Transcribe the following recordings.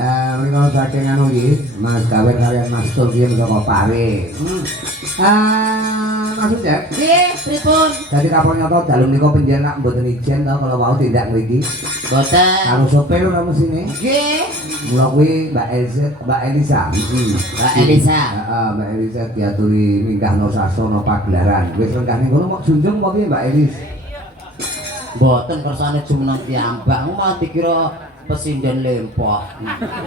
Menika saking anu iki, Mas gawe kalian Mas Turki saka Pare. Mas Ujek. Nggih, pripun? Dadi kapal nyoto dalu menika panjenengan mboten ijen to kalau wau tindak mriki. Boten. Karo sopir ora mesine. Nggih. Mula kuwi Mbak Elisa. Mbak Elisa. Heeh, Mbak Elisa diaturi minggahno sasana pagelaran. Wis rengkane ngono mok junjung apa piye Mbak Elis? Boten kersane jumeneng piyambak, malah dikira pesinden lempok.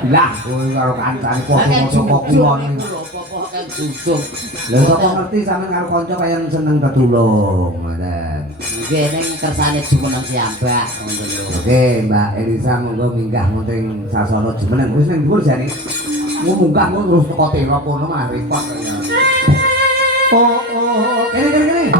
Lah, kowe karo kancane foto-foto kok kulon. Apa kan junjung. Lah sapa ngerti sampean karo kanca kaya seneng tetulung, ngoten. Nggih ning kersane jumeneng piyambak ngoten lho. Oke, Mbak Elisa monggo minggah wonten sasana jumeneng. Wis ning dhuwur jane. Munggah ngono terus teko tera kono mah repot kaya. Oh, kene.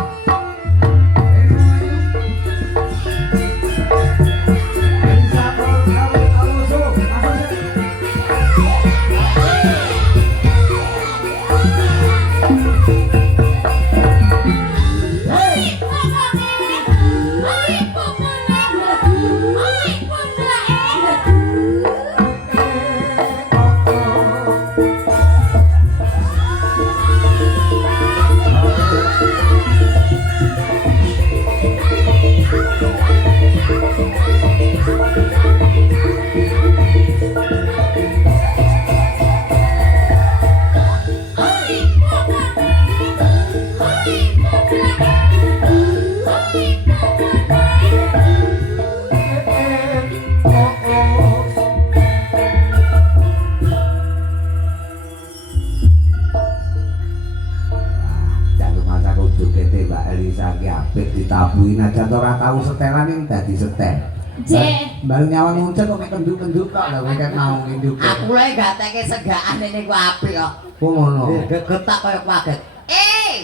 Ditabuhi najan ora tau setelan ning dadi setel. Jek. Bal nyawang muncul kok mek kenduk-kenduk tok lho kowe kan mau kenduk. Aku lek gateke segaan ini ku apik kok. Kok ngono? Getak kaya kaget.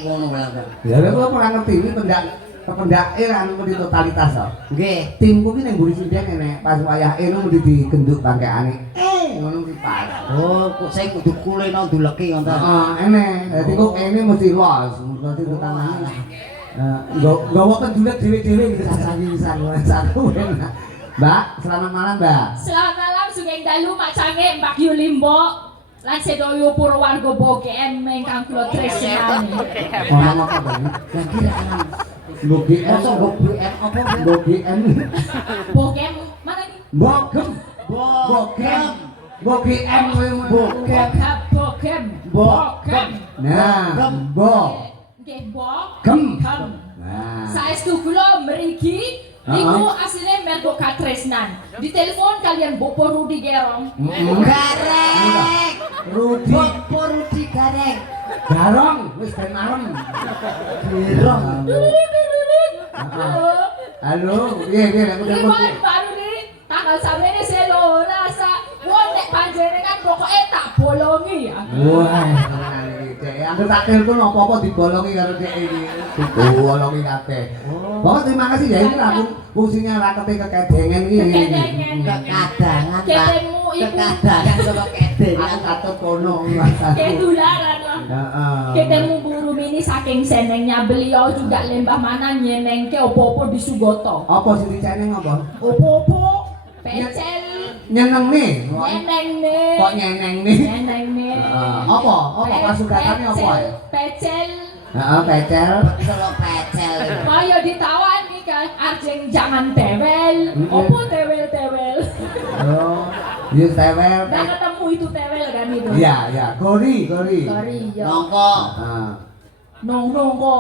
Ngono langsung. Ya kok ora ngerti iki pendake anu mesti totalitas kok. Nggih. Timku ki ning mburi sindeng nek pas wayah eno mesti digenduk bangkeane. Ngono ki pas. Oh, kok sing kudu kuleno nduleki ngoten. Heeh, enek. Dadi kok kene mesti los, mesti tetanane. Gawa pendulet dhewe-dhewe gitu sasangi pisan satu enak. Mbak, selamat malam, Mbak. Selamat malam sugeng dalu macange Mbak Yulimbo. Lan sedoyo Purwarga Bogem ingkang kula tresnani. Ngomong apa Bang? Lah kira-kira Bogem mosok BM apa? Bogem. Bogem mana ini? Bogem. Bogem. Bogem. Bogem. Bogem. Nah, Bogem. Nggih, Bogem. Nah. Saestu kula mriki niku asline mergo katresnan. Ditelepon kalian Bopo Rudi Gerong. Gareng. Rudi. Bopo Rudi Gareng. Garong, wis ben marem. Gerong. Halo, piye aku Ribuan baru nih, tanggal samene selo rasa wonek panjenengan pokoknya tak bolongi ya. Wah, tenan iki. Cek, angger tak telepon apa-apa dibolongi karo Cek iki. Dibolongi kabeh. Pokoknya terima kasih ya ini lah fungsinya rakete kekedengen iki. Kekedengen. Kekadangan, Pak. Ketemu ibu. Kekadangan sama kedengan. Aku katut kono masaku. Ketularan lah. Heeh. Ketemu buru mini saking senengnya beliau juga lembah mana nyeneng ke opo-opo di Sugoto. Apa sih diceneng apa? Opo-opo pecel. Nyeneng nih. Nyeneng nih. Kok nyeneng nih? Nyeneng nih. Apa? Apa pasudakane apa ya? Pecel. Heeh, pecel. Solo pecel. Ayo ditawan nih kan, Arjeng jangan tewel. Opo tewel-tewel. Oh, yes tewel. Udah ketemu itu tewel kan itu? Iya, iya. Gori. Sorry ya. Nongko. Heeh. Nongko.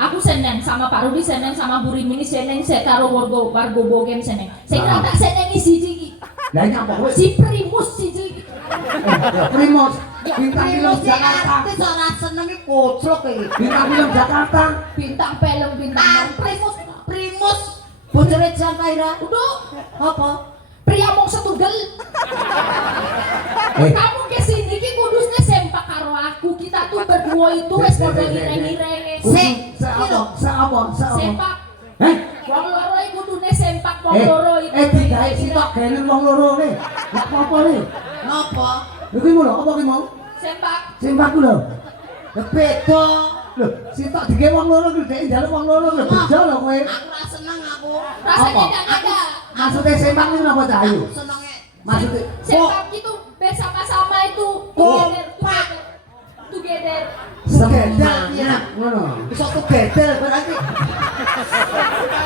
Aku seneng sama Pak Rudi, seneng sama Bu Rimini, seneng karo warga Bogem seneng. Saya kira tak senengi siji iki. Lah ini apa kowe? Si Primus siji iki. Primus. Bintang film Jakarta. Artis ora senenge koclok iki. Bintang film Jakarta. Bintang film bintang. Primus. Bojone Jan Paira. Udah. Apa? Pria mong setugel. Kamu kesini ki kudusnya sempak karo aku. Kita tuh berdua itu wes model ireng-ireng. Apa? Sempak. Heh? Wong loro iku kudune sempak wong loro iku. Digawe sitok genen wong loro ne. Lah apa ne? Napa? Lho kuwi lho, apa ki mau? Sempak. Sempakku lho. Beda. Lho, sitok digawe wong loro ki dhek njaluk wong loro lho bejo lho kowe. Aku ora seneng aku. Rasanya tidak ada. Maksudnya sempak ini apa Cahyu? Senenge Maksudnya Sempak ki Together berarti.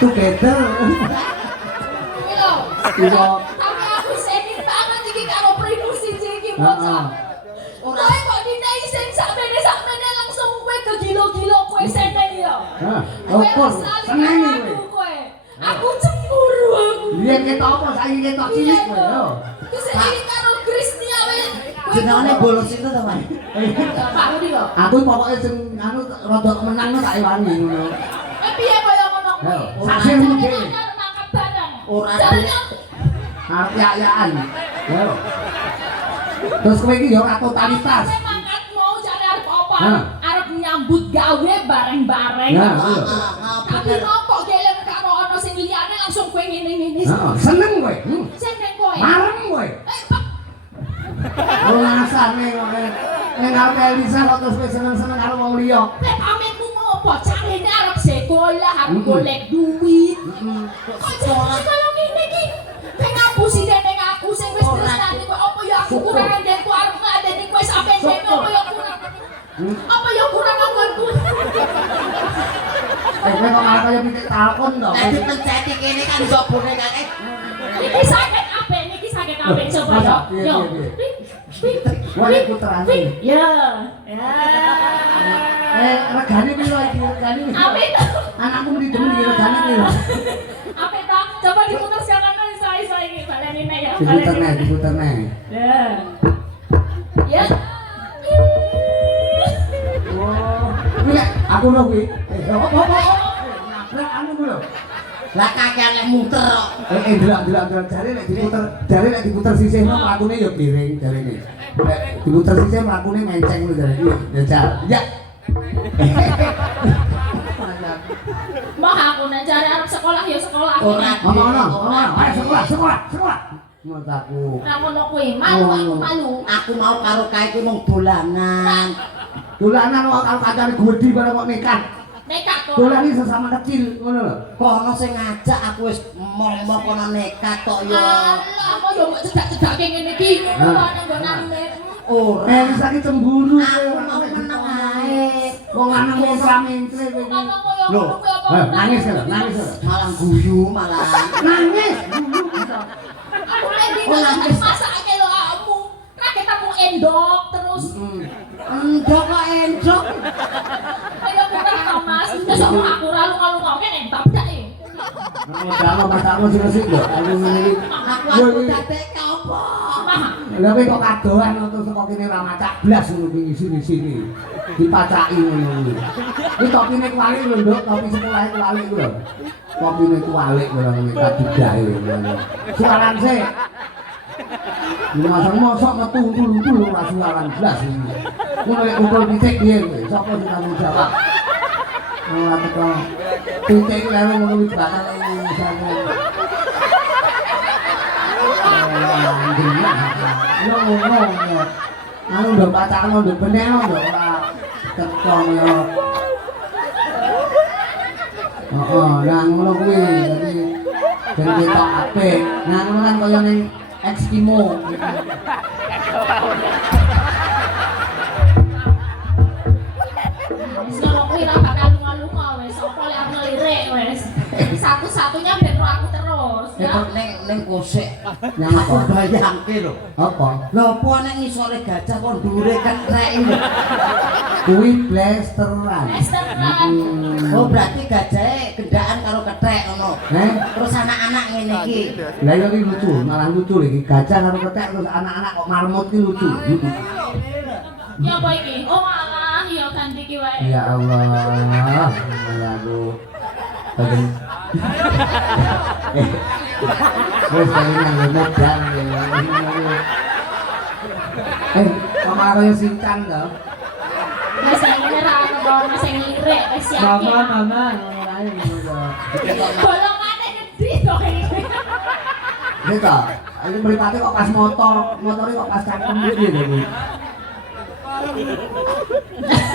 Together. Kuwi lho. Iya. Tapi aku sengit banget iki karo primus siji iki bocah. Kowe kok dinai sing sakmene langsung kowe kegilo-gilo kowe seneng ya. Hah, Kowe opo? sekali Seneng karo iki. aku kowe. Aku cemburu aku. Biyen ketok apa saiki ketok cilik kowe yo. Kesini karo Kristia wis. Jenenge bolos itu to, Mas. Pak Rudi kok. Aku pokoke sing anu rada menang tak iwani ngono. Piye kaya ngono kuwi? Ayo, Sak saksen jane mungkin. anyar nangkep barang. Ora Jarine Arep ya-yaan. Yo. Terus kowe iki yo ora totalitas. kowe mangkat mau jare arep apa? Hah? Arep nyambut gawe bareng-bareng. Ya, apa? iya. Tapi mau kok gelem karo ana sing liyane langsung kowe ngene-ngene. Heeh, seneng kowe. Seneng kowe. Marem kowe. Pak, Ora ngrasane kowe. Nek arep Elisa kok terus kowe seneng-seneng karo wong liya. nek pamitmu ngopo? Carane arep sekolah, arep golek duit. Kok sekolah kalau ngene iki? Kowe ngapusi deneng aku sing wis tresnani kowe apa ya aku kurang ndekku arep ngladeni kowe sampe dene apa ya kurang. Apa ya kurang anggonku? Kowe kok malah kaya pitik talkon to. Nek dipenceti kene kan jobone kakek. Iki sakit ape? Niki sakit ape coba yo. Yo. Wale puterane. Ya. Ya. Regane piro iki? Regane piro? Ape to? Anakku mesti demen iki regane piro? Ape to? Coba diputar siaran isa-isa iki baleni nek ya. Diputer nek. Ya. Ya. Oh, kuwi aku lho kuwi. Apa? Nabrak anu kuwi lho. Lah kakean lek muter kok. Delok jare nek diputer sisihno mlakune ya giring jarene. Nek diputer sisih mlakune menceng ngono jare. Ya jar. Ya. Mah aku nek jare arep sekolah ya sekolah. Ora. Ngono. Ayo sekolah. Menurut aku. Ora ngono kuwi, malu aku malu. Aku mau karo kae ki mung dolanan. Dolanan kok karo kancane gedhi bareng kok nikah. Nekat kok. Dolan iki sesama kecil ngono lho. Kono sing ngajak aku wis momong kono nekat tok ya. Alah, kok yo mbok cedak-cedake ngene iki. Ora nang nggonane. Ora. Wis iki cemburu Aku mau meneng ae. Wong lanang mentra-mentre kowe iki. Ngono koyo Lho, ngono kuwi apa? nangis lho. Malah guyu malah. Nangis. Aku nek nangis masake lho kamu. Ra ketemu endok terus. Endok kok endok. Ayo kurang Mas. Wis aku ra lunga-lunga kene tak bedake. Kalau masamu sih lho. Aku ngene iki. Aku dadek apa? Lha kowe kok kadoan terus kok kene ora macak blas ngono kuwi sini-sini. Dipacaki ngono kuwi. Iki topine kuwalik lho, Nduk. Topi sekolah kuwalik ku lho. Topine kuwalik lho ngene tak digawe ngono. Suaran sih. Mosok metu ulu-ulu ora suaran blas iki. Ngono lek kumpul pitik piye kowe? Sapa sing tanggung jawab? Ora teko. Pitik lewat ngono kuwi bakal misalnya. Yo ngono. Anu ndok pacakno ndok beneno ndok ora ketong yo. Heeh, lah ngono kuwi dadi ben ketok apik. Nah ngono kan kaya ning Eskimo. Wis ngono kuwi ra bakal lunga-lunga wis. Apa lek aku ngelirik wis. Satu-satunya ben ro aku terus. Ya. Ning kosek. Nyapa? Aku bayangke lho. Apa? Lho apa nek ngisore gajah kok dhuwure kethek lho. Kuwi blasteran. Esteran. Oh berarti gajahe gendaan karo kethek ngono. Terus anak-anak ngene iki. Lah iki lucu, malah lucu iki. Gajah karo kethek terus anak-anak kok marmut ki lucu. Ya apa iki? Oh alah, ya ganti ki wae. Ya Allah. Aku. Badan. Wes kali nang modal ya. Mama kaya sincang to. Wis ngene ra ono sing lirik wis yakin. Mama ngono ae ngono. Bolongane gede to iki. Gitu. Ini mripate kok pas motore kok pas cangkem iki lho. Lah,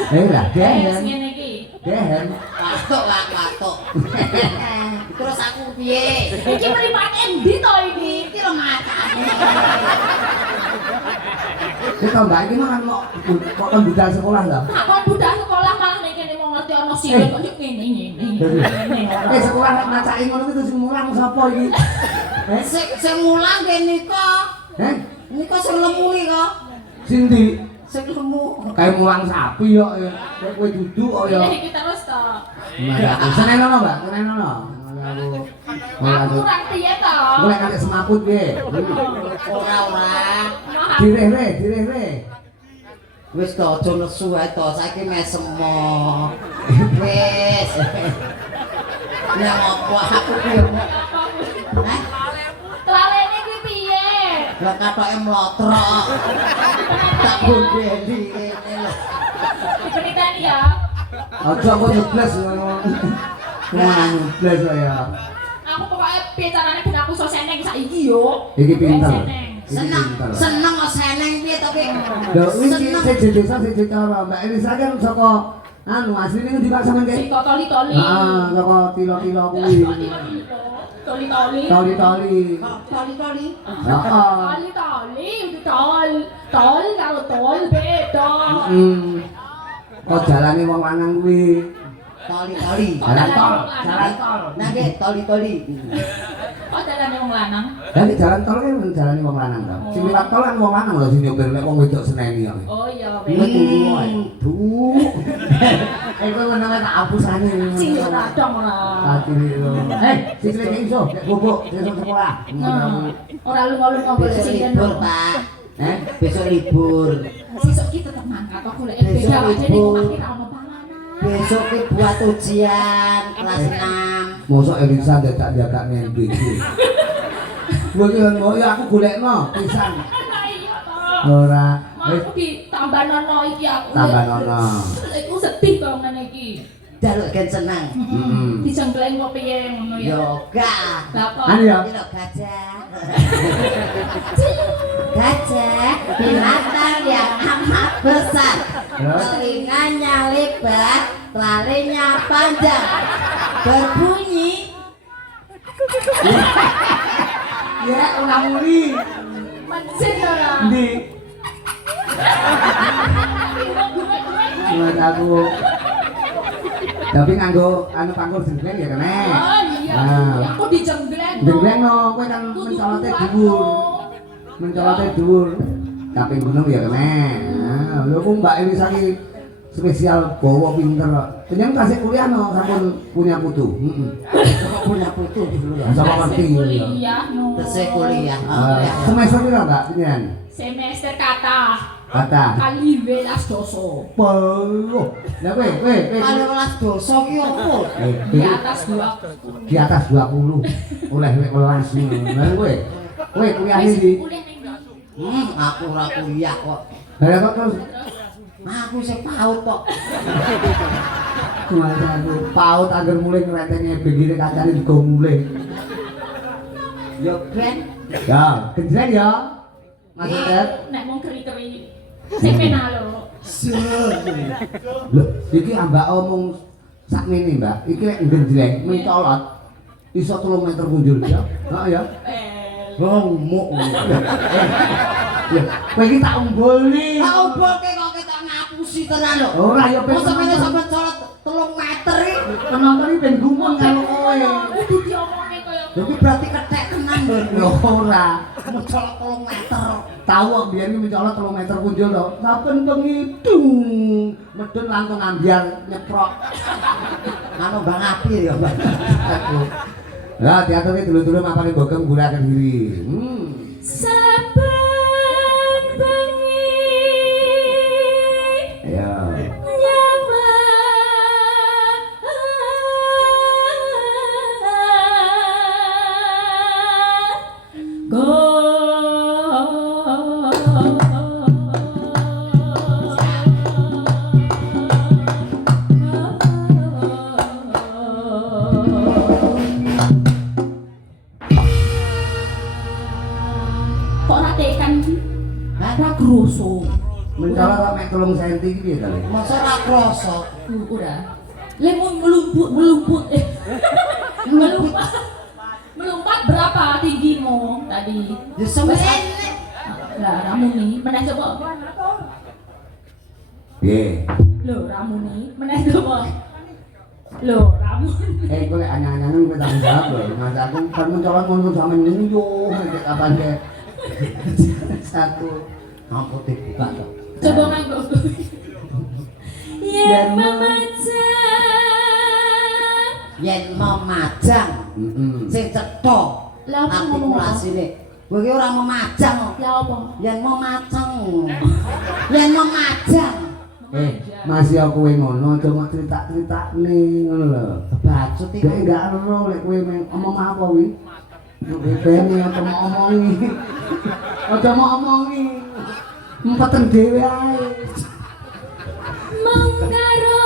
Wis gehen. ngene iki. Gehen. Watuk. Terus aku piye? Iki mripate endi to iki? Iki lho macane. Kita mbak ini mah kan kok budal sekolah lah. Aku budal sekolah malah nek kene mau ngerti ana silet kok ngene. Sekolah nek macake ngono kuwi sing mulang sapa iki? Sing mulang ge nika. Heh? Nika sing lemu iki kok. Sing ndi? Sing lemu. Kayak mulang sapi kok ya. Kowe duduk kok ya. Iki terus to. Seneng ono, Mbak? Seneng ono. Aku kurang piye to? Golek kate semaput piye? Ora. Direh-re. Wis to aja nesu ae to, saiki mesem. Wis. Nek opo aku piye? Hah? Tlalene kuwi piye? Lah katoke mlotrok. Tak bodeli ngene lho. Diperitani ya. Aja kok nyebles ngono. Nyebles ya. Aku pokoknya piye carane ben aku iso seneng saiki yo. Iki pinter. Seneng kok seneng piye to ki? Lho iki sing desa sing cara Mbak Elisa kan saka anu asline ngendi Pak sampean Sing ki? kok toli-toli. Heeh, saka tilo-tilo kuwi. Toli-toli. Toli-toli. Toli-toli. Heeh. Toli-toli, udah tol karo tol beda. Kok jalane wong lanang kuwi. Toli-toli. Jalan tol. Nah nggih toli-toli. Kok dalane wong lanang? Lah jalan tol kan jalane wong lanang to. Sing liwat tol kan wong lanang lho sing nyopir nek wong wedok seneni kok. Oh iya, Iya turu ae. Bu. Kowe meneng tak apusane. sing ora dong ora. Ati lho. Sikile iso nek bobok sesuk sekolah. Ora lunga-lunga golek Besok sing libur, Pak. Besok libur. Sesuk ki tetep mangkat kok golek beda wae ning omah ki ra ono panganan. Besok ki buat ujian kelas 6. Mosok Elisa dadak nembe iki. Lho iki lho ya aku golekno pisan. Lah iya to. Ora. Aku ditambah nono iki aku. Tambah nono. Iku sedih kok ngene iki. Jaluk gen seneng. Dijengkleng kok piye ngono ya. Yoga. Lah kok Anu ya. Ini lho gajah. Gajah binatang yang amat besar. Telinganya lebar, larinya panjang. Berbunyi. Ya ora muni. mesin ora. Ndi? Buat aku. Tapi nganggo anu pangkur jenggleng ya kene. Oh iya. Nah. Aku dijenggleng. Jenggleng no, kowe kan mencolote dhuwur. Mencolote dhuwur. Tapi gunung ya kene. Nah, lho ku Mbak Elisa ki spesial bawa pinter kok. Jeneng kasih kuliah no, sampun punya putu. Heeh. Punya putu dulu. Sama ngerti ya. Kuliah no. Tesih kuliah. Semester pira Mbak jenengan? Semester kata. Kata. Kali 12 doso. Poloh. Lah kowe. Kali 12 dosa ki opo? Di atas 2. Di atas 20 oleh 12 lha kowe kuliah iki Kuliah ning Aku ora kuliah kok. lha kok terus Aku sing paut kok. aku paut agar mulai ngrentenge begire kancane juga mulai Yo ben ya genjreng ya maksudnya nek mung keri-keri. Sing pena lho. lho iki ambak omong sakmene Mbak iki nek genjreng mencolot iso 3 meter punjul ya heeh ya ngomong. ya kowe iki tak unggulni Tak obolke kok ketok ngapusi tenan lho. ora ya ben Sampeyan sampeyan colot 3 meter iki. penonton iki ben gumun karo kowe Kudu diomongne kaya Lha berarti ketek tenan lho. lho ora Mau colot 3 meter. tahu kok biyen iki mencolot 3 meter punjul to. Saben bengi dung medun langsung ambyar nyeprok. Anu Bang Api ya, Bang. Lah diaturke dulu-dulu mapane bogem gulaken diri. saben bengi. Ya. Kok ora tekan iki? Ora groso. Mencolot kok mek 3 cm iki piye to? Masa ora krasa. Ora. Lek mau melumput. Melompat berapa tinggimu tadi? Ya semene. Lah ramuni meneh coba. Piye? Lho ramuni meneh coba. Lho, ramun. Kowe lek anyar-anyaran kowe tanggung jawab lho. Mas aku kan mencolot ngono sampe nyuyo nek kapan ke. Satu aku dibuka to. Coba nganggo. Yen memajang sing cetha Lah apa ngomong artikulasine kowe iki ora memajang kok. Ya apa? Yen memajang Masih aku kowe ngono aja mok cerita-critakne ngono lho. kebacut iki Nek enggak ero lek kowe omong apa kuwi. Nek bene aja mau omongi. Aja mau omongi. Empeten dhewe ae. Mengkaro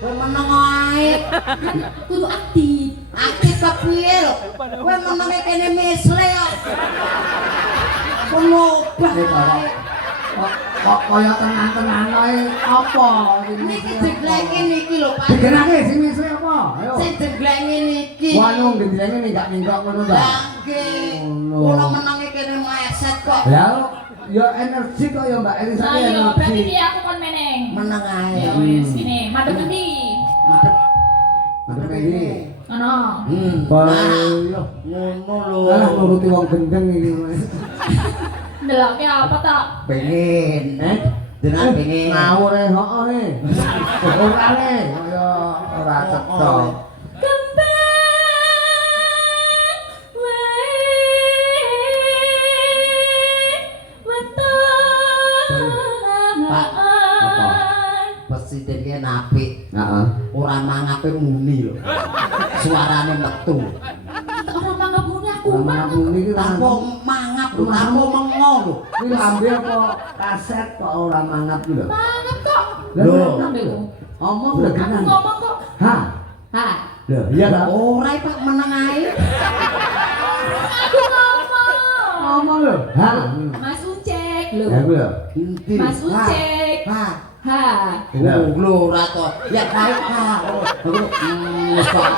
kowe meneng ae kudu aktif. aktif kepiye lho kowe menenge kene misle kok ngobah ae Kok kaya tenan-tenan ae apa niki jegleke niki lho Pak digenake sing misle apa? Ayo. sing jegleke niki Wanu gendrenge minggat minggat ngono ta. nggih Ngono. kula menenge kene meset kok Lah ya energi kok ya Mbak Elisa Ayo, energi. berarti dia aku kon meneng. meneng ae Ya wis, ngene, madhep endi? madhep Madhep iki. Ono. Bayo. ngono lho Alah nuruti wong gendeng iki. Ndelokke apa ta? pengen dengan pengen Ngawur e hooh. Ora le kaya ora cetha. presiden ki apik Heeh. ora mangape muni lho suarane metu Orang mangabune aku Ora mangap. muni iki tanpa mangap lho tanpa mengo lho Ini lambe apa kaset kok ora mangap ku lho. Mangap kok. Lho. Lho. Omong Aku lho genan. ngomong kok. Ha. Ha. Lho, iya ta? ora Pak meneng ae Aku ngomong. Ngomong lho. Ha. Mas Ucek lho. Ya ku lho. inti Mas Ucek. ha Ha. lho ora to ya baik Pak wis kok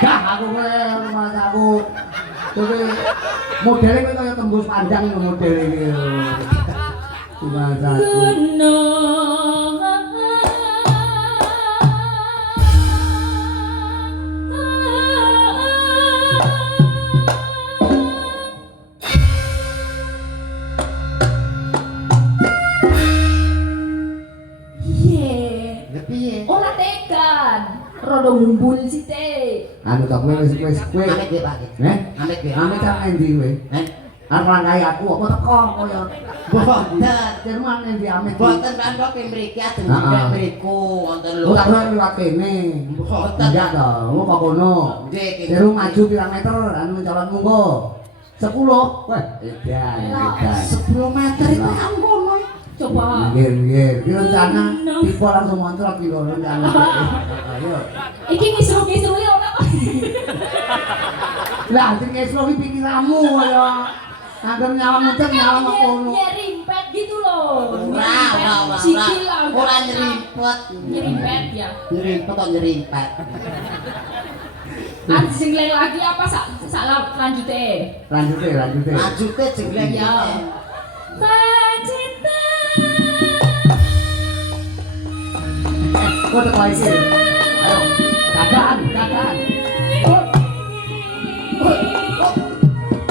Gah aku kowe mas aku. Kowe modele kowe kaya tembus panjang lho modele iki. Mas aku. piye Ora tekan. Rodo ngumpul sithik. Anu tak kowe wis kowe. amit piye Pak amit piye Amit tak endi kowe? Arep langkai aku apa teko kaya boten Jerman endi amit. boten kandhok mriki ajeng Heeh. mriku wonten lho Lu tak ora liwat kene. boten Enggak to, lu kok kono. nggih Seru maju pirang meter anu calon munggo. 10. Wah, edan, edan. 10 meter itu kan ngono Coba. Nggih. Ki rencana tipe langsung montrak ki kok rencana. Ayo. Iki ngisru-ngisru ya ora kok. Lah, sing eslo ki pikiranmu ya. Angger nyawang muncul nyawang kok kono. Ya rimpet gitu loh. ora Sikil lah. ora nyerimpet Nyerimpet ya. nyerimpet kok nyerimpet Ada sing lain lagi apa lanjutnya? Lanjut. lanjute jengleng Ya. Pacita. Kok teko iki. Ayo. Dadaan.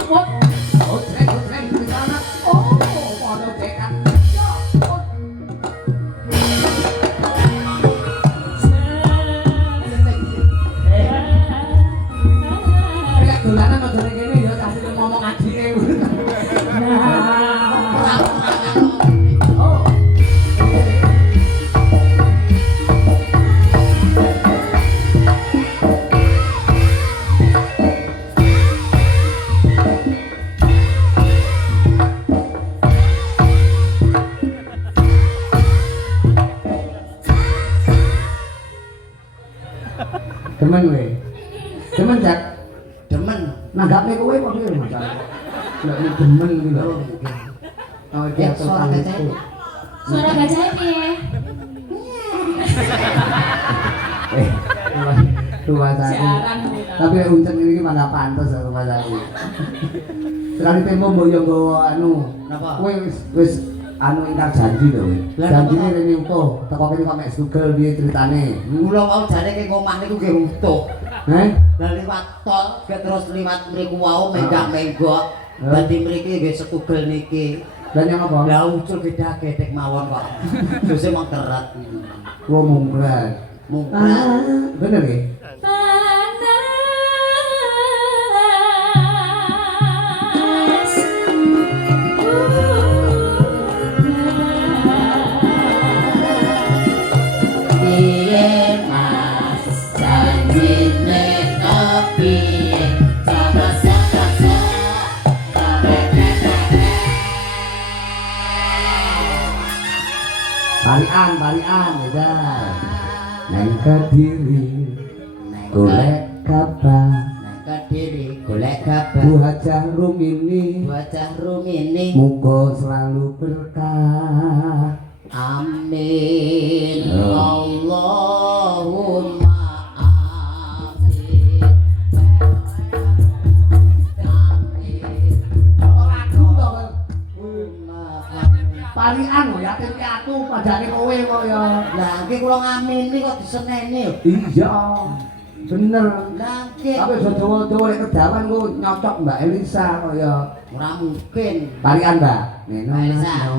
Oh, cek di sana. Oh, padha cekan. Kayak dolanan aja ning kene ya tak sing ngomong adike. Oh. Temen we. Demen Jak. Demen. Nanggapne kowe kok piye masalah? Lek demen iki lho. Oh, dia suara gajah. Suara gajah piye? Tua tadi. Jarang. Tapi uncen ini mana pantas aku masaku. Sekali tempo mboyo nggawa anu. Napa? Kowe wis anu ingkar janji lho kowe. Janjine rene utuh. Teko kene kok mek Google piye critane. Mula mau jare ke ngomah niku nggih utuh. Heh? Lah liwat tol, ke terus liwat mriku wau menggak-menggok. Dadi mriki nggih setugel niki. Lah nyang apa? Lah ucul gedhe-gedhek mawon kok. Suse mong kerat. Wo mungkrat. Mungkrat. Bener nggih? Barian ya. Neng Kediri golek kabar. Neng Kediri golek kabar. Bu Hajah Rumini muga selalu berkah. Amin. Allahumma amin. Parian lho yatim piatu padane kowe kok ya. Lah nggih kula ngamini kok diseneni lho. Iya. Bener. Lah nggih. Tapi aja dawa-dawa nek kedawan ku nyocok Mbak Elisa kok ya. Ora mungkin. Parian Mbak. Neno. Mbak Elisa.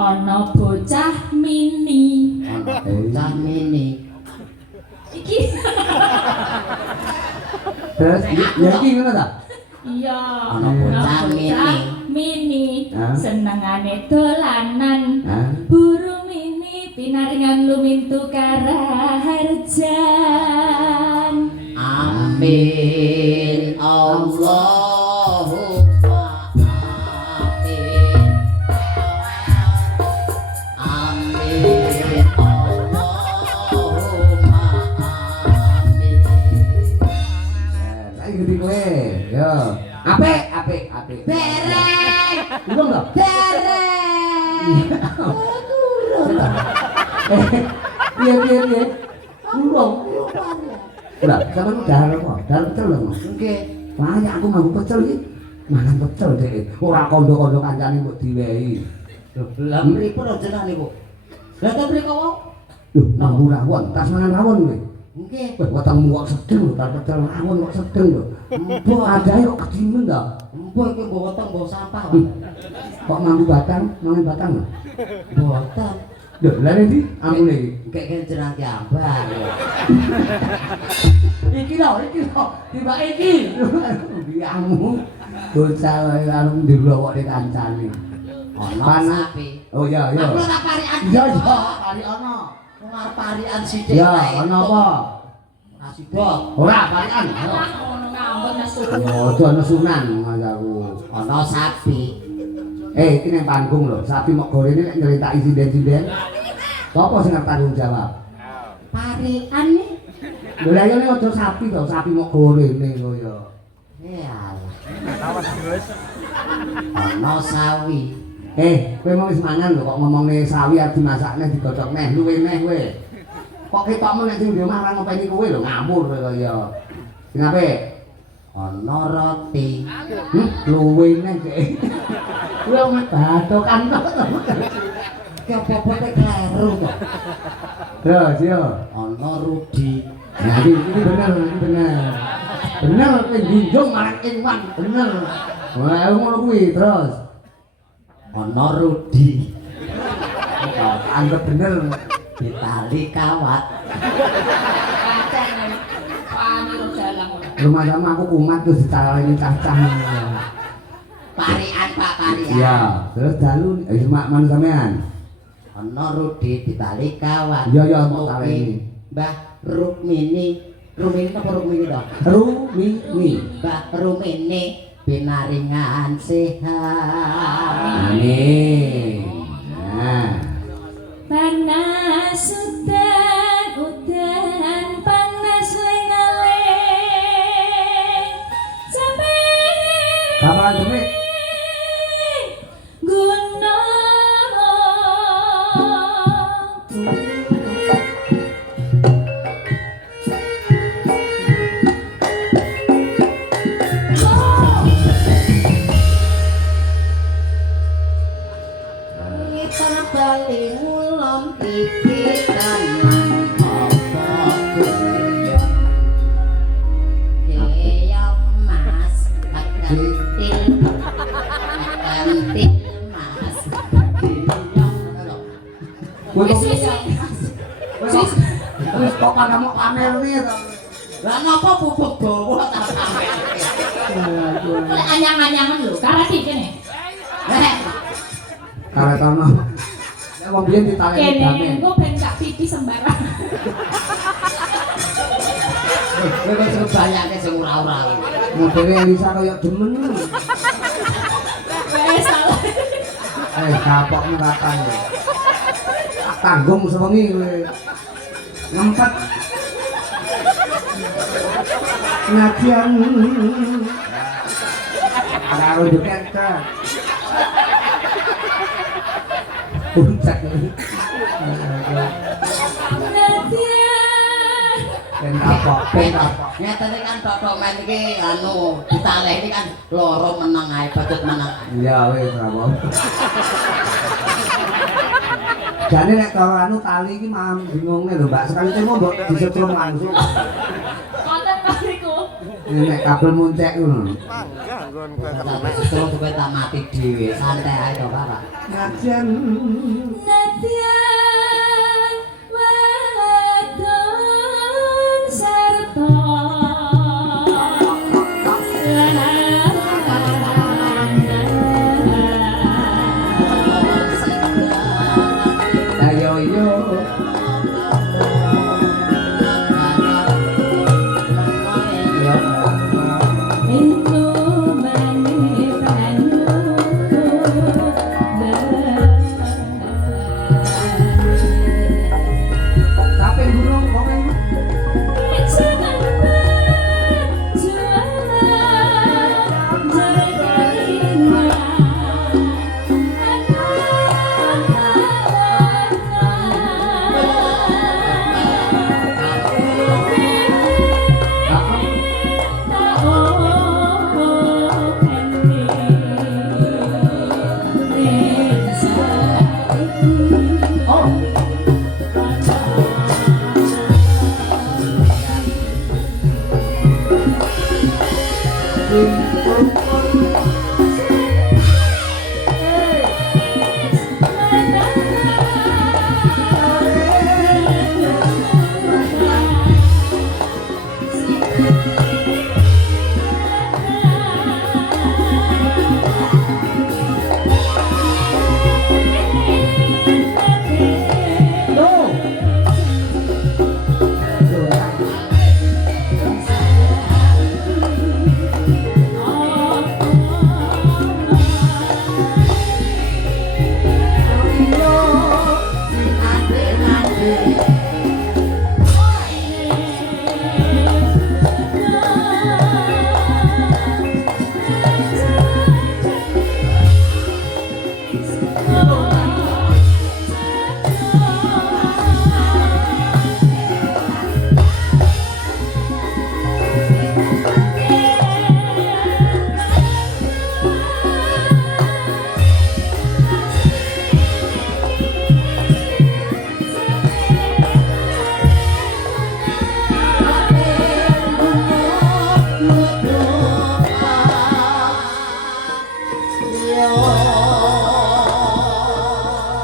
Ana bocah mini. Bocah mini. Iki. Terus ya iki ngono ta? Iya. Ana bocah mini. Hah? Senengane dolanan. Hah? Burung mini pinaringan lumintu karaharjan. Amin. Allahumma amin. Amin. Allahumma amin. Saiki gede kowe. Yo. Apik. Bereng. Urung to? Bereng. Piye? Urung. Lah, sampeyan udah apa? Dal pecel lho. Nggih. Wah, ya aku nganggo pecel iki. Mangan pecel dhek. Ora kandha-kandha kancane mbok diwehi. Lah mripun jenengan niku. Lah ta mriko wae? Lho, nganggo rawon, tas mangan rawon kowe. Nggih. Wah, wetengmu kok sedeng lho, dal pecel rawon kok sedeng lho. Mbok adae kok kedimen ta? Mbok iki mbok weteng mbok sampah. Kok nganggo batang, mangan batang lho. Boten. Lho, lha ndi amune iki? Kayak jenengan ki ambang. Iki lho, tiba iki. Biamu. Bocah wae karo ndelokne kancane. Ana sapi. Oh iya. Aku ora parian. Iya, pari ana. Wong arep parian sithik Ya, wae. ana apa? Ora sibuk. Ora parian. Alah ngono ngambek nesu. Oh, ana sunan ngajaku. Ana sapi. Iki nang panggung lho, sapi mok gorene nek nyritaki sinden-sinden. Sopo sing arep tanggung jawab? Parian nih. Lho lha yen aja sapi to, sapi mok gorene kaya. Yalah. Ana sawi. Kowe mau wis mangan lho kok ngomongne sawi arep dimasakne digodhog neh, luwe neh kowe. Kok ketokmu nek sing di omah ora ngopeni kowe lho, ngawur kowe kaya. Sing apik? Ana roti. Luwe neh kek. Kowe omah batokan to. Ki apa-apa tek kleru kok. Terus yo. Ana rudi. Nah, ini bener. Bener kowe njunjung marang Iwan, bener. Wah, ngono kuwi terus. Ana rudi. Anggap bener. Ditali kawat. Kancane. Wani ro dalang. Rumah sama aku kumat terus ditaleni cacah. Parian Pak, parian. Iya, terus dalu mak sampean. Ana rudi ditali kawat. Iya, mau taleni. Mbah Rukmini. Rumini apa Rukmini to? Rumini. Mbah Rumini pinaringan sehat. Amin. Nah. Panas udan panas lengaling. ngulon pikiran apa guyon keyam mas kantil mas Wis Wis kok pada mau pamer nih to. lah napa pupuk dawa ta Oleh anyang-anyangan lho, karati kene. Karet ono. Nek wong biyen ditaleni Kene dame. engko ben gak pipi sembarang. kowe wis bayangke sing ora-ora Modele Elisa koyo demen. Wes salah. Kapok ngatan. Tanggung sewengi kowe. Ngempet. Ngajian. Karo dikenter. Puncak. Ben apa? Nyatane kan tok men iki anu ditaleni kan loro meneng ae patut meneng. Iya wis apa. Jane nek karo anu tali iki mam bingungne lho Mbak, sekali temu mbok disetrum langsung. Konten kaliku. Ini nek kabel muncek ngono. Terus kowe tak mati dhewe, santai ae to, Pak. Ngajian. Nadyan wadon sarta Ayo yo. Tapi gunung komen.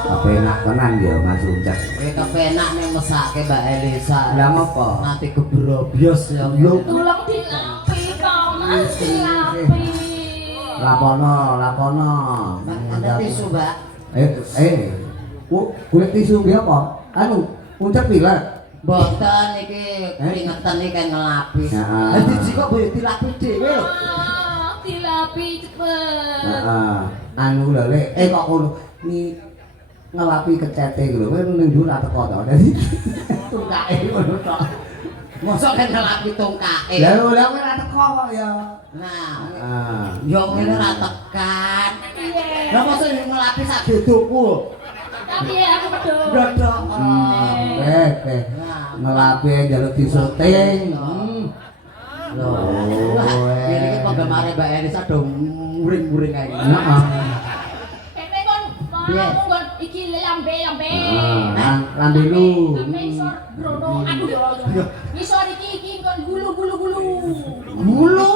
Kepenak tenan ya Mas Uncak. Kowe kepenak nek mesake Mbak Elisa. Lah apa? Nanti gebrobyos ya. Yo. Tulung dilapi kau mas dilapi. Lapono. Ada tisu, Mbak. Kulit tisu ki apa? Anu, Uncak pilar. Boten iki keringetan iki kan ngelapi. Heeh. Lah siji kok boyo dilapi dhewe lho. Dilapi cepet. Heeh. Anu lho Lek, kok ngono. Ni ngelapi kecete lho, kowe ning dhuwur ra teko to. Dadi tungkake ngono tok. Mosok kan ngelapi tungkake. Lah kowe ra teko kok ya. Nah, Ah. yo ngene ra tekan. Iya. Lah mosok ngelapi sak dodoku. Tapi aku pedul. Dodok. Ngelapi njaluk disuting. Loh. Ini ki penggemar Mbak Elisa do muring-muring kae. Heeh. Kene kon mau kon iki lelam lambe. Lambe lu. Lambe isor brono. Aduh ya. Isor iki kon gulu. Gulu.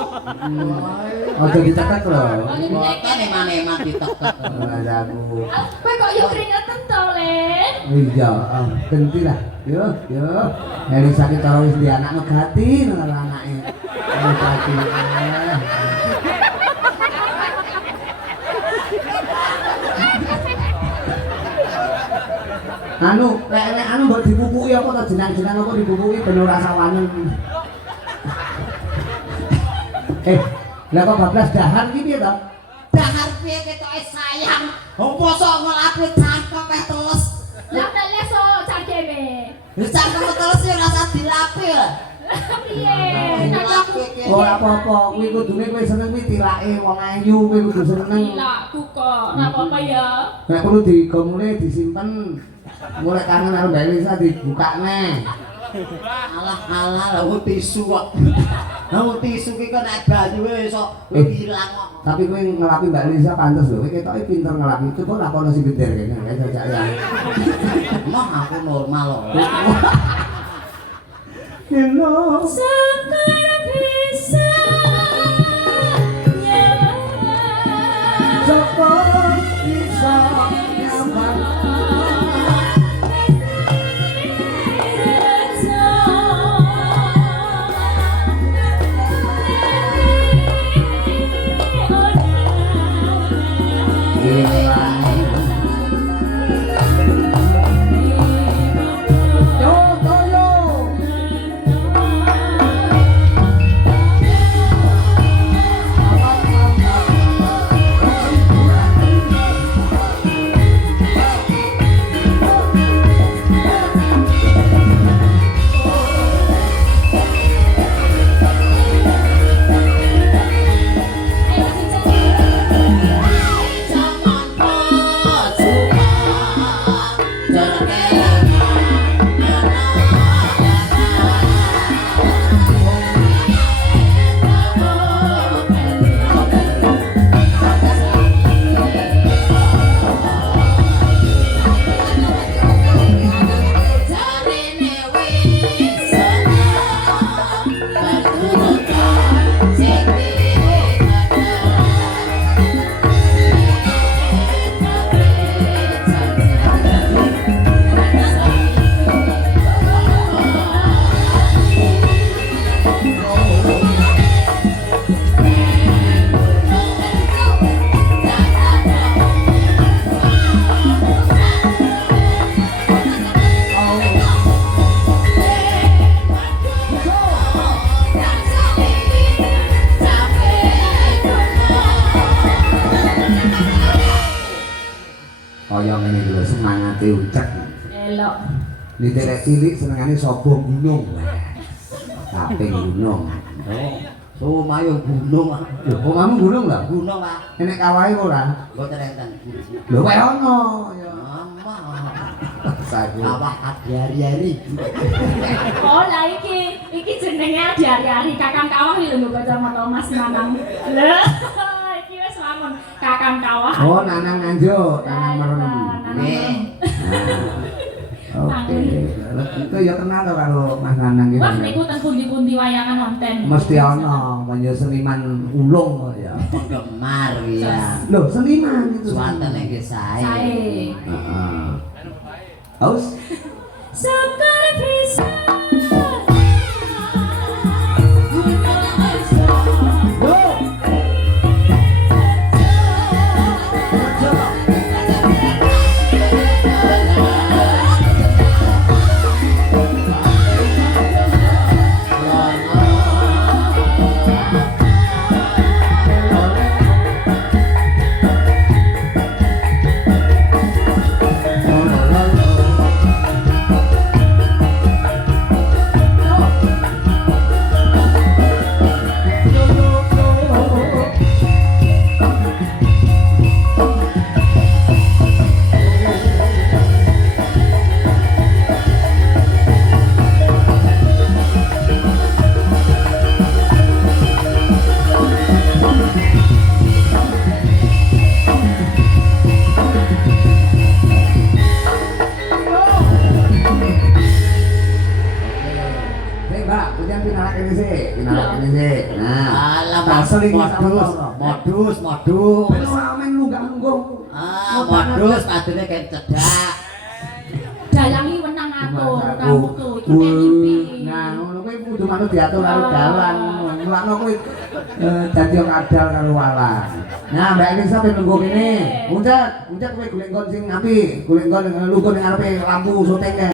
Ojo dicetek lho. Boten eman-eman ditek-tek. Aku. Kowe kok yo keringetan to, Len? Iya, genti lah. Yo. Dari sakit karo wis di anak ngegati nang anake. Ngegati. Lek anu mbok dipupuki apa ta jenang-jenang apa dipupuki ben ora sawanen. Lah kok bablas dahar iki piye to? Dahar piye ketoke sayang. Opo sok ngelapi cangkem meh terus. Lah nek leso cangkeme. Wis cangkem terus ya rasa dilapi lho. Piye? Ora apa-apa, kuwi kudune kowe seneng kuwi tilake wong ayu, kowe kudu seneng. Tilakku kok, ora apa-apa ya. Nek perlu digomule disimpen. Mulai kangen karo Mbak Elisa dibukane. Alah lho tisu kok. Lah tisu ki kok nek banyu wis sok ilang kok. Tapi kowe ngelapi Mbak Elisa pantes lho, kowe ketoke pinter ngelapi. Coba lakono sing geder kene, jajak ya. Emang aku normal loh. Hello. Sekarang bisa nyaman. Sekarang bisa nyaman. Kaya ngene iki lho semangate ucek. Elok. Nitelek cilik senengane sapa gunung. Kaping gunung. Oh, mayo gunung. Lho, kok kamu gunung lho? Gunung, Pak. Enek kawahe ora? Mboten enten. Lho kok ono ya. Saku. Awak hari-hari. Oh lah iki jenenge hari-hari Kakang Kawah iki lho kacamata Mas Nanang. Lho, iki wis wangun Kakang Kawah. Oh, Nanang Nganjuk, Nanang Merem. Nggih. Oke. Itu ya kenal to karo Mas Nanang iki. Wah, niku ten pundi-pundi wayangan wonten. Mesti ana menyo seniman ulung kok ya. Penggemar ya. Loh, seniman itu. Suwantene nggih sae. Sae. Heeh. Aus. Sekarang bisa. kene sik, kenalek kene sik. Nah, Alah pasel iki sama modus, Toro. modus, Ben modus. ora men lunggah-lungguh. Modus padune kayak cedak. Dalangi wenang atur kamu tuh, iki nek mimpi. Nah, ngono kuwi kudu manut diatur karo dalan. Mulane kuwi dadi kadal karo walang. Nah, Mbak Elisa ben lungguh kene. Uncak kowe golek nggon sing apik, golek nggon lungguh ning ngarepe lampu syuting.